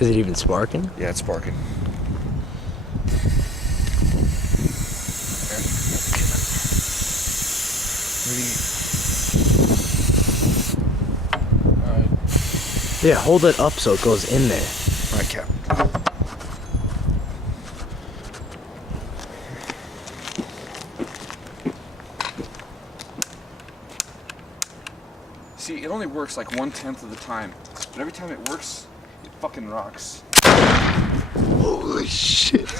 Is it even sparking? Yeah, it's sparking. Yeah, hold it up so it goes in there. Alright, Cap. See, it only works like 1/10 of the time. But every time it works, it fucking rocks. Holy shit.